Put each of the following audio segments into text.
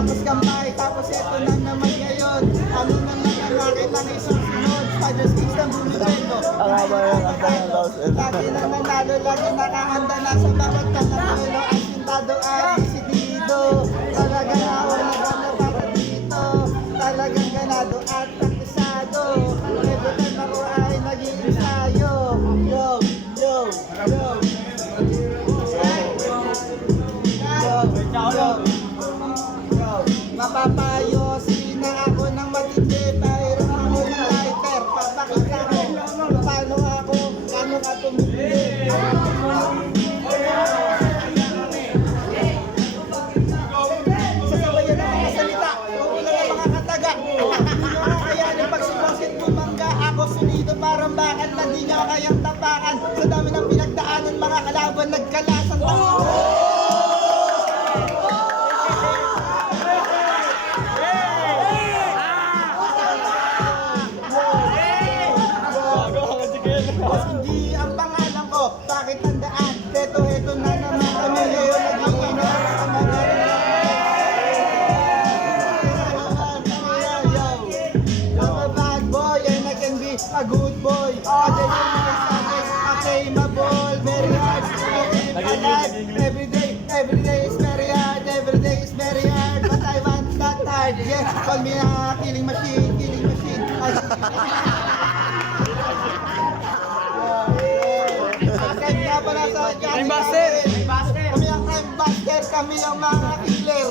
tapos kampay, tapos eto na naman ngayon. Ano naman ang akin lang isusunod? Spider Sticks ng Buluendo. Ang haba yung kanta ng House and Lagi na nanalo, lagi nakahanda na sa bawat kanapelo. Ang sintado ay desidido. Talagang ako na para dito. Talagang ganado at praktisado. Every time ako ay naging ensayo. Yo, yo, yo. Mapapayosin na ako ng matindi. Mayroon ako ng lighter. Papakita ko paano ako, paano ka tumindi. Sasabayan ng mga salita, uulan ng mga kataga. Hindi nyo kakayanin pag sumusit bumangga. Ako sunido parang bakal na di nyo kayang tapakan. Sa dami ng pinagdaanan, mga kalaban nagkalasan. Boss, hindi ang pangalan ko, bakit tandaan? Heto na naman kami ngayon nag-iingat sa mga I'm a bad boy and I can be a good boy. Okay, my ball, very hard to live alive. Every day is very hard, every day is very hard. But I want that hard, yeah. Call me a killing machine, killing machine. Crime Buster! Kami ang Crime Buster, kami ang mga killer!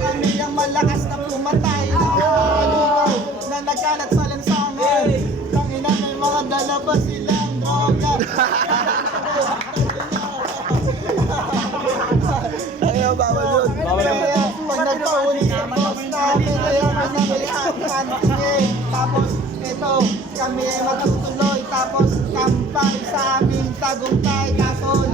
Kami ang malakas na pumatay na nagkalat sa lansangan. Tangina, may mga dala pa silang droga. Ayaw, bawal yun. Pag nagpauli sa boss namin, kaya masabalihan kantingin. Tapos ito, kami ay matutuloy. Tapos kampay sa aming tagumpay. Kaso